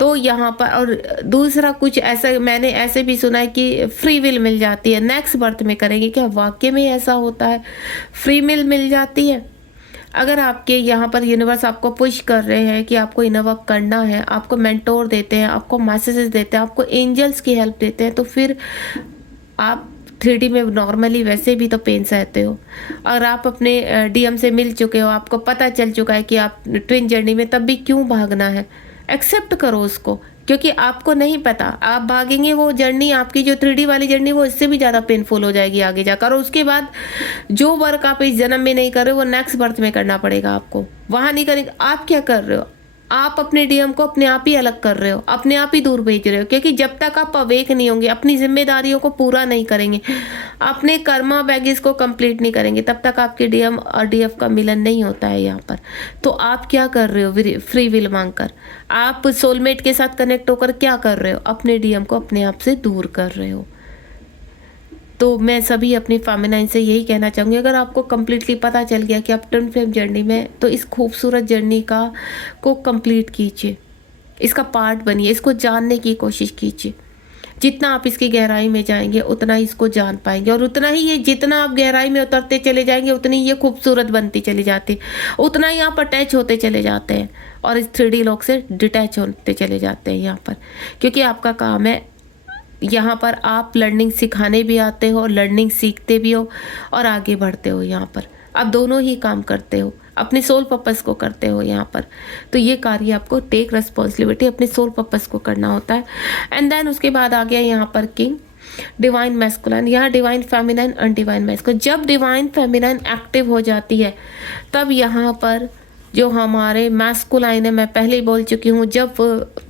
तो यहाँ पर और दूसरा कुछ ऐसा मैंने ऐसे भी सुना है कि फ्री विल मिल जाती है, नेक्स्ट बर्थ में करेंगे। क्या वाकई में ऐसा होता है? फ्री विल मिल जाती है। अगर आपके यहाँ पर यूनिवर्स आपको पुश कर रहे हैं कि आपको इनर वर्क करना है, आपको मेंटोर देते हैं, आपको मैसेजेस देते हैं, आपको एंजल्स की हेल्प देते हैं, तो फिर आप 3D में नॉर्मली वैसे भी तो पेन सहते हो। और आप अपने डीएम से मिल चुके हो, आपको पता चल चुका है कि आप ट्विन जर्नी में, तब भी क्यों भागना है? एक्सेप्ट करो उसको, क्योंकि आपको नहीं पता, आप भागेंगे वो जर्नी, आपकी जो 3D वाली जर्नी वो इससे भी ज़्यादा पेनफुल हो जाएगी आगे जाकर। और उसके बाद जो वर्क आप इस जन्म में नहीं कर रहे हो वो नेक्स्ट बर्थ में करना पड़ेगा आपको, वहाँ नहीं करेंगे। आप क्या कर रहे हो? आप अपने डीएम को अपने आप ही अलग कर रहे हो, अपने आप ही दूर भेज रहे हो। क्योंकि जब तक आप अवेक नहीं होंगे, अपनी जिम्मेदारियों को पूरा नहीं करेंगे, अपने कर्मा बैगेज को कंप्लीट नहीं करेंगे, तब तक आपके डीएम और डीएफ का मिलन नहीं होता है यहाँ पर। तो आप क्या कर रहे हो? फ्री विल मांगकर आप सोलमेट के साथ कनेक्ट होकर क्या कर रहे हो? अपने डीएम को अपने आप से दूर कर रहे हो। तो मैं सभी अपनी फेमिनाइन से यही कहना चाहूँगी, अगर आपको कम्प्लीटली पता चल गया कि आप ट्विन फ्लेम जर्नी में, तो इस खूबसूरत जर्नी को कंप्लीट कीजिए, इसका पार्ट बनिए, इसको जानने की कोशिश कीजिए। जितना आप इसकी गहराई में जाएंगे उतना ही इसको जान पाएंगे, और उतना ही ये, जितना आप गहराई में उतरते चले जाएंगे उतनी ये खूबसूरत बनती चली जाती है, उतना ही आप अटैच होते चले जाते हैं और इस 3D लोक से डिटैच होते चले जाते हैं यहाँ पर। क्योंकि आपका काम है यहाँ पर, आप लर्निंग सिखाने भी आते हो, लर्निंग सीखते भी हो और आगे बढ़ते हो। यहाँ पर आप दोनों ही काम करते हो, अपने सोल पर्पस को करते हो यहाँ पर। तो ये कार्य आपको टेक रिस्पॉन्सिबिलिटी अपने सोल पर्पस को करना होता है। एंड देन उसके बाद आ गया यहाँ पर किंग, डिवाइन मैस्कुलाइन, यहाँ डिवाइन फेमिनाइन, अनडिवाइन मैस्कुलाइन। जब डिवाइन फेमिनाइन एक्टिव हो जाती है तब यहाँ पर जो हमारे मैस्कुलाइन है, मैं पहले ही बोल चुकी हूँ, जब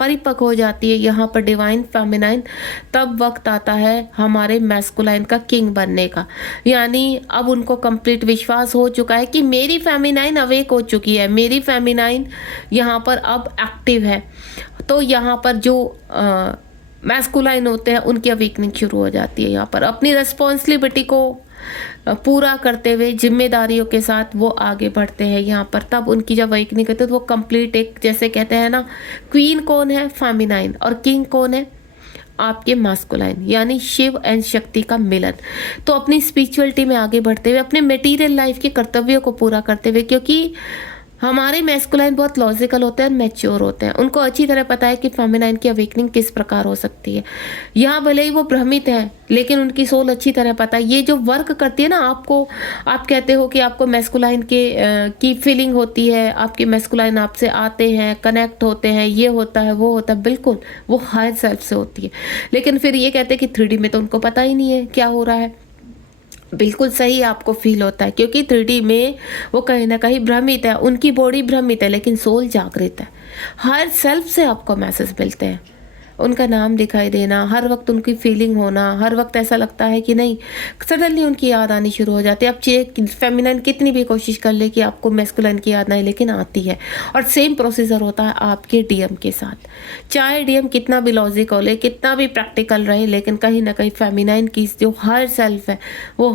परिपक्व हो जाती है यहाँ पर डिवाइन फेमिनाइन, तब वक्त आता है हमारे मैस्कुलाइन का किंग बनने का। यानी अब उनको कंप्लीट विश्वास हो चुका है कि मेरी फेमिनाइन अवेक हो चुकी है, मेरी फेमिनाइन यहाँ पर अब एक्टिव है। तो यहाँ पर जो मैस्कुलाइन होते हैं उनकी अवेकनिंग शुरू हो जाती है। यहाँ पर अपनी रिस्पॉन्सिबिलिटी को पूरा करते हुए जिम्मेदारियों के साथ वो आगे बढ़ते हैं यहाँ पर। तब उनकी जब अवेकनिंग होती है तो वो कंप्लीट एक, जैसे कहते हैं ना, क्वीन कौन है? फेमिनाइन। और किंग कौन है? आपके मास्कुलाइन, यानी शिव एंड शक्ति का मिलन। तो अपनी स्पिरिचुअलिटी में आगे बढ़ते हुए, अपने मटेरियल लाइफ के कर्तव्यों को पूरा करते हुए, क्योंकि हमारे मैस्कुलाइन बहुत लॉजिकल होते हैं और मैच्योर होते हैं, उनको अच्छी तरह पता है कि फेमिनाइन की अवेकनिंग किस प्रकार हो सकती है। यहाँ भले ही वो भ्रमित है, लेकिन उनकी सोल अच्छी तरह पता है। ये जो वर्क करती है ना, आपको, आप कहते हो कि आपको मैस्कुलाइन के की फीलिंग होती है, आपके मैस्कुलाइन आपसे आते हैं, कनेक्ट होते हैं, ये होता है, वो होता है, बिल्कुल वो हायर सेल्फ से होती है। लेकिन फिर ये कहते हैं कि 3D में तो उनको पता ही नहीं है क्या हो रहा है। बिल्कुल सही आपको फील होता है, क्योंकि 3D में वो कहीं ना कहीं भ्रमित है, उनकी बॉडी भ्रमित है, लेकिन सोल जागृत है। हर सेल्फ से आपको मैसेज मिलते हैं, उनका नाम दिखाई देना, हर वक्त उनकी फीलिंग होना, हर वक्त ऐसा लगता है कि नहीं, सडनली उनकी याद आनी शुरू हो जाती है। अब चाहे फेमिनाइन कितनी भी कोशिश कर ले कि आपको मैस्कुलाइन की याद ना आए, लेकिन आती है। और सेम प्रोसीजर होता है आपके डीएम के साथ। चाहे डीएम कितना भी लॉजिक हो ले, कितना भी प्रैक्टिकल रहे, लेकिन कहीं ना कहीं फेमिनाइन की जो हर सेल्फ है वो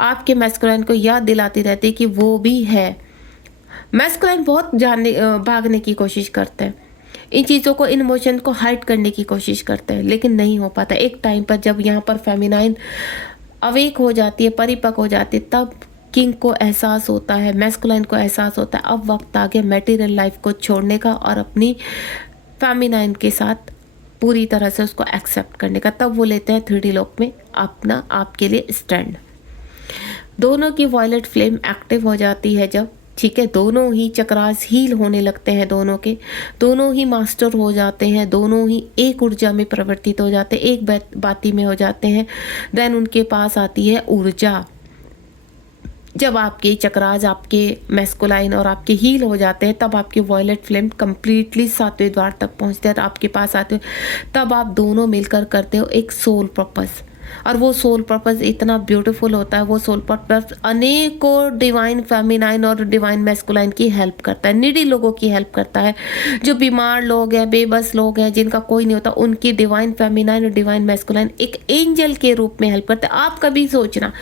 आपके मैस्कुलाइन को याद दिलाती रहती है कि वो भी है। मैस्कुलाइन बहुत भागने की कोशिश करते हैं, इन चीज़ों को, इन इमोशन को हाइड करने की कोशिश करते हैं, लेकिन नहीं हो पाता। एक टाइम पर जब यहाँ पर फेमिनाइन अवेक हो जाती है, परिपक्व हो जाती है, तब किंग को एहसास होता है, मैस्कुलाइन को एहसास होता है, अब वक्त आ गया मटेरियल लाइफ को छोड़ने का और अपनी फेमिनाइन के साथ पूरी तरह से उसको एक्सेप्ट करने का। तब वो लेते हैं 3D लोक में अपना आपके लिए स्टैंड। दोनों की वॉयलेट फ्लेम एक्टिव हो जाती है जब, ठीक है, दोनों ही चक्रास हील होने लगते हैं, दोनों ही मास्टर हो जाते हैं, दोनों ही एक ऊर्जा में परिवर्तित हो जाते हैं, एक बाती में हो जाते हैं। देन उनके पास आती है ऊर्जा। जब आपके चक्रास, आपके मैस्कुलाइन और आपके हील हो जाते हैं, तब आपकी वॉयलेट फ्लेम कंप्लीटली 7वें द्वार तक पहुंचते हैं, आपके पास आते हो। तब आप दोनों मिलकर करते हो एक सोल पर्पस, और वो सोल पर्पस इतना ब्यूटीफुल होता है। वो सोल पर्पस अनेकों डिवाइन फेमिनाइन और डिवाइन मैस्कुलाइन की हेल्प करता है, नीडी लोगों की हेल्प करता है। जो बीमार लोग हैं, बेबस लोग हैं, जिनका कोई नहीं होता, उनकी डिवाइन फेमिनाइन और डिवाइन मैस्कुलाइन एक एंजल के रूप में हेल्प करते हैं। आप कभी सोचना,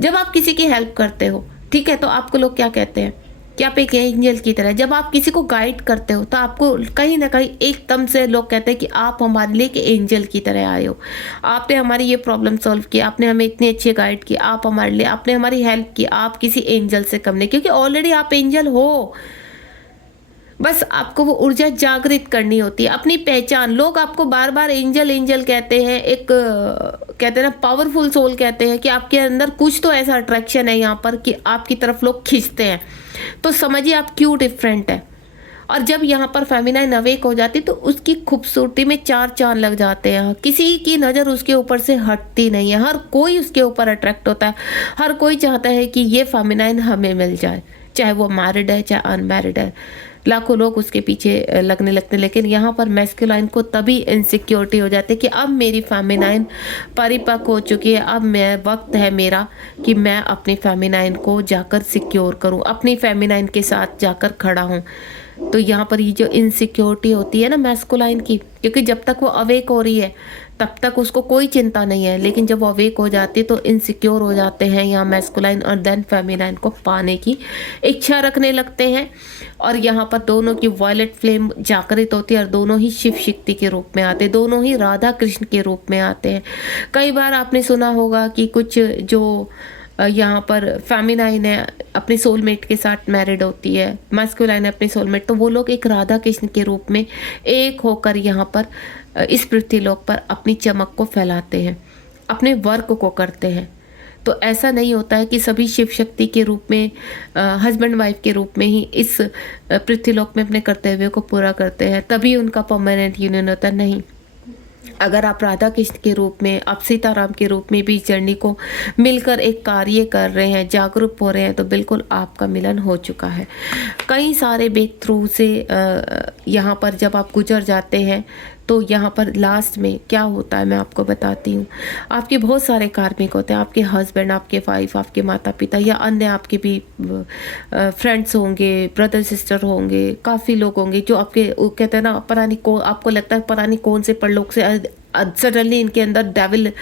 जब आप किसी की हेल्प करते हो, ठीक है, तो आपको लोग क्या कहते हैं कि आप एक एंजल की तरह। जब आप किसी को गाइड करते हो तो आपको कहीं ना कहीं एकदम से लोग कहते हैं कि आप हमारे लिए एक एंजल की तरह आए हो, आपने हमारी ये प्रॉब्लम सॉल्व की, आपने हमें इतनी अच्छी गाइड की, आप हमारे लिए, आपने हमारी हेल्प की, आप किसी एंजल से कम नहीं, क्योंकि ऑलरेडी आप एंजल हो। बस आपको वो ऊर्जा जागृत करनी होती है, अपनी पहचान। लोग आपको बार बार एंजल एंजल कहते हैं, एक कहते हैं ना पावरफुल सोल कहते हैं, कि आपके अंदर कुछ तो ऐसा अट्रैक्शन है यहाँ पर कि आपकी तरफ लोग खींचते हैं। तो समझिए आप क्यों डिफरेंट है। और जब यहाँ पर फेमिनाइन अवेक हो जाती तो उसकी खूबसूरती में 4 चांद लग जाते हैं। किसी की नज़र उसके ऊपर से हटती नहीं है, हर कोई उसके ऊपर अट्रैक्ट होता है, हर कोई चाहता है कि ये फेमिनाइन हमें मिल जाए, चाहे वो मैरिड है चाहे अनमैरिड है। लाखों लोग उसके पीछे लगने लगते हैं। लेकिन यहाँ पर मैस्कुलाइन को तभी इनसिक्योरिटी हो जाती है कि अब मेरी फेमिनाइन परिपक्व हो चुकी है, अब वक्त है मेरा कि मैं अपनी फेमिनाइन को जाकर सिक्योर करूँ, अपनी फेमिनाइन के साथ जाकर खड़ा हूँ। तो यहाँ पर ये जो इनसिक्योरिटी होती है ना मैस्कुलाइन की, क्योंकि जब तक वो अवेक हो रही है तब तक उसको कोई चिंता नहीं है, लेकिन जब वो अवेक हो जाती है तो इनसिक्योर हो जाते हैं यहाँ मैस्कुलाइन, और देन फेमिनाइन को पाने की इच्छा रखने लगते हैं। और यहाँ पर दोनों की वॉयलेट फ्लेम जागृत होती है और दोनों ही शिव शक्ति के रूप में आते हैं, दोनों ही राधा कृष्ण के रूप में आते हैं। कई बार आपने सुना होगा कि कुछ जो यहाँ पर फेमिनाइन है अपने सोलमेट के साथ मैरिड होती है, मैस्कुलाइन अपने सोलमेट, तो वो लोग एक राधा कृष्ण के रूप में एक होकर यहाँ पर इस पृथ्वीलोक पर अपनी चमक को फैलाते हैं, अपने वर्क को करते हैं। तो ऐसा नहीं होता है कि सभी शिव शक्ति के रूप में, हस्बैंड वाइफ के रूप में ही इस पृथ्वीलोक में अपने कर्तव्यों को पूरा करते हैं, तभी उनका परमानेंट यूनियन होता है। नहीं, अगर आप राधा कृष्ण के रूप में, आप सीताराम के रूप में भी इस जर्नी को मिलकर एक कार्य कर रहे हैं, जागरूक हो रहे हैं, तो बिल्कुल आपका मिलन हो चुका है। कई सारे ब्रेक थ्रू से यहाँ पर जब आप गुजर जाते हैं तो यहाँ पर लास्ट में क्या होता है मैं आपको बताती हूँ। आपके बहुत सारे कार्मिक होते हैं, आपके हस्बैंड, आपके वाइफ, आपके माता पिता या अन्य आपके भी फ्रेंड्स होंगे, ब्रदर सिस्टर होंगे, काफ़ी लोग होंगे जो आपके कहते हैं ना, पता नहीं को आपको लगता है पता नहीं कौन से परलोक से सडनली इनके अंदर डेविल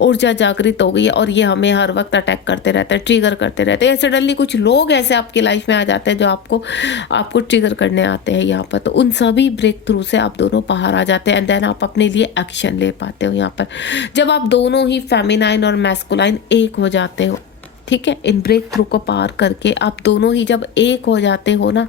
ऊर्जा जागृत हो गई है और ये हमें हर वक्त अटैक करते रहते हैं, ट्रिगर करते रहते हैं। सडनली कुछ लोग ऐसे आपकी लाइफ में आ जाते हैं जो आपको ट्रिगर करने आते हैं यहाँ पर। तो उन सभी ब्रेक थ्रू से आप दोनों बाहर आ जाते हैं एंड देन आप अपने लिए एक्शन ले पाते हो यहाँ पर, जब आप दोनों ही फेमिनाइन और मैस्कुलाइन एक हो जाते हो। ठीक है, इन ब्रेक थ्रू को पार करके आप दोनों ही जब एक हो जाते हो ना,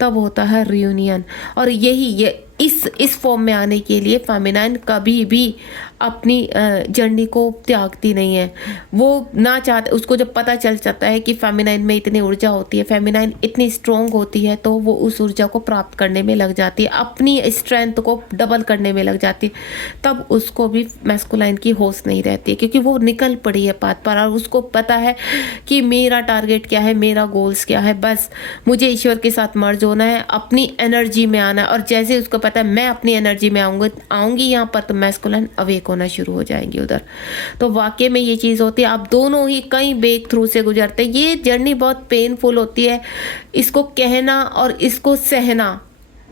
तब होता है रियूनियन। और ये इस फॉर्म में आने के लिए फेमिनाइन कभी भी अपनी जर्नी को त्यागती नहीं है। वो ना चाहते, उसको जब पता चल जाता है कि फेमिनाइन में इतनी ऊर्जा होती है, फेमिनाइन इतनी स्ट्रॉन्ग होती है, तो वो उस ऊर्जा को प्राप्त करने में लग जाती है, अपनी स्ट्रेंथ को डबल करने में लग जाती है। तब उसको भी मैस्कुलाइन की होश नहीं रहती है, क्योंकि वो निकल पड़ी है पाथ पर और उसको पता है कि मेरा टारगेट क्या है, मेरा गोल्स क्या है, बस मुझे ईश्वर के साथ मर्ज होना है, अपनी एनर्जी में आना है। और जैसे उसको पता है मैं अपनी एनर्जी में आऊँगी यहाँ पर, तो मैस्कुलाइन अवेक होना शुरू हो जाएंगी उधर। तो वाकई में ये चीज़ होती है, आप दोनों ही कई ब्रेक थ्रू से गुजरते हैं। ये जर्नी बहुत पेनफुल होती है, इसको कहना और इसको सहना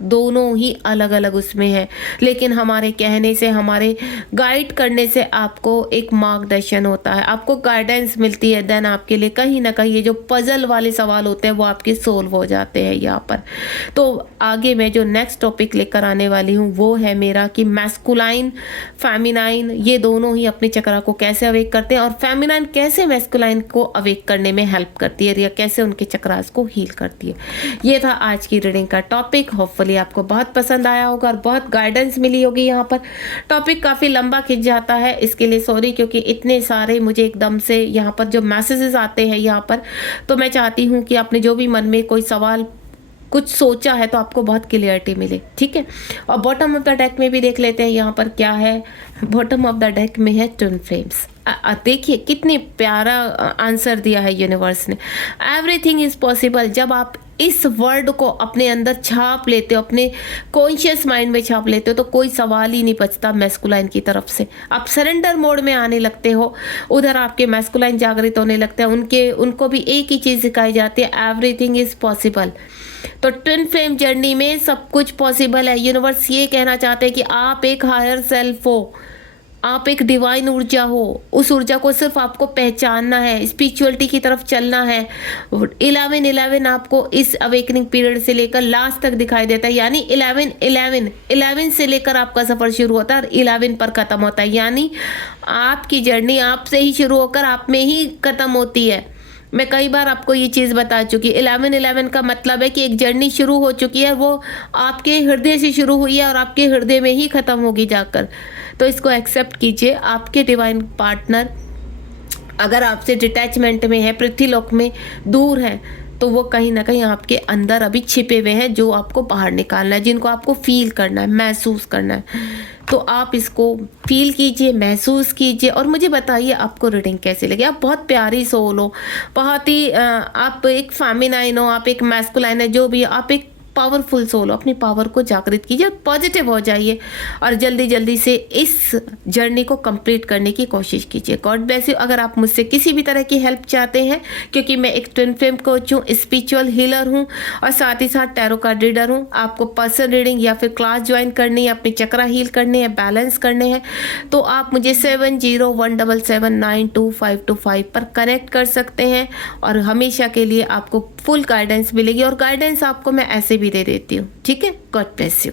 दोनों ही अलग अलग उसमें है, लेकिन हमारे कहने से, हमारे गाइड करने से आपको एक मार्गदर्शन होता है, आपको गाइडेंस मिलती है। देन आपके लिए कहीं ना कहीं ये जो पजल वाले सवाल होते हैं वो आपके सोल्व हो जाते हैं यहाँ पर। तो आगे मैं जो नेक्स्ट टॉपिक लेकर आने वाली हूँ वो है मेरा कि मैस्कुलाइन, फेमिनाइन ये दोनों ही अपने चक्रा को कैसे अवेक करते हैं और फेमिनाइन कैसे मैस्कुलाइन को अवेक करने में हेल्प करती है या कैसे उनके चक्रास को हील करती है। ये था आज की रीडिंग का टॉपिक। होपफुली आपको बहुत पसंद आया होगा और बहुत गाइडेंस मिली होगी। यहाँ पर टॉपिक काफ़ी लंबा खिंच जाता है, इसके लिए सॉरी, क्योंकि इतने सारे मुझे एकदम से यहाँ पर जो मैसेजेस आते हैं यहाँ पर, तो मैं चाहती हूँ कि आपने जो भी मन में कोई सवाल कुछ सोचा है तो आपको बहुत क्लियरिटी मिले। ठीक है, और बॉटम ऑफ द डेक में भी देख लेते हैं यहाँ पर क्या है। बॉटम ऑफ द डेक में है ट्विन फ्लेम्स। देखिए कितने प्यारा आंसर दिया है यूनिवर्स ने। Everything is possible. जब आप इस वर्ड को अपने अंदर छाप लेते हो, अपने कॉन्शियस माइंड में छाप लेते हो, तो कोई सवाल ही नहीं बचता मैस्कुलाइन की तरफ से। आप सरेंडर मोड में आने लगते हो, उधर आपके मैस्कुलाइन जागृत होने लगते हैं। उनको भी एक ही चीज़ सिखाई जाती है, एवरीथिंग इज पॉसिबल। तो ट्विन फ्लेम जर्नी में सब कुछ पॉसिबल है। यूनिवर्स ये कहना चाहते हैं कि आप एक हायर सेल्फ हो, आप एक डिवाइन ऊर्जा हो। उस ऊर्जा को सिर्फ आपको पहचानना है, स्पिरिचुअलिटी की तरफ चलना है। 11-11 आपको इस अवेकनिंग पीरियड से लेकर लास्ट तक दिखाई देता है, यानी 11 से लेकर आपका सफ़र शुरू होता है और 11 पर ख़त्म होता है। यानी आपकी जर्नी आपसे ही शुरू होकर आप में ही ख़त्म होती है। मैं कई बार आपको ये चीज़ बता चुकी। 11-11 का मतलब है कि एक जर्नी शुरू हो चुकी है, वो आपके हृदय से शुरू हुई है और आपके हृदय में ही ख़त्म होगी जाकर। तो इसको एक्सेप्ट कीजिए। आपके डिवाइन पार्टनर अगर आपसे डिटैचमेंट में है, पृथ्वीलोक में दूर है, तो वो कहीं ना कहीं आपके अंदर अभी छिपे हुए हैं, जो आपको बाहर निकालना है, जिनको आपको फील करना है, महसूस करना है। तो आप इसको फील कीजिए, महसूस कीजिए और मुझे बताइए आपको रीडिंग कैसी लगी। आप बहुत प्यारी सोल हो, बहुत ही आप एक फेमिनाइन हो, आप एक मैस्कुलाइन है, जो भी आप एक पावरफुल सोल हो। अपनी पावर को जागृत कीजिए, पॉजिटिव हो जाइए और जल्दी जल्दी से इस जर्नी को कंप्लीट करने की कोशिश कीजिए। God bless you. अगर आप मुझसे किसी भी तरह की हेल्प चाहते हैं, क्योंकि मैं एक ट्विन फ्लेम कोच हूँ, स्पिरिचुअल हीलर हूँ और साथ ही साथ टैरो कार्ड रीडर हूँ, आपको पर्सनल रीडिंग या फिर क्लास ज्वाइन करनी है, अपने चक्रा हील करने हैं, बैलेंस करने हैं, तो आप मुझे 7017792525 पर कनेक्ट कर सकते हैं और हमेशा के लिए आपको फुल गाइडेंस मिलेगी। और गाइडेंस आपको मैं ऐसे भी दे देती हूँ। ठीक है, गॉड ब्लेस यू।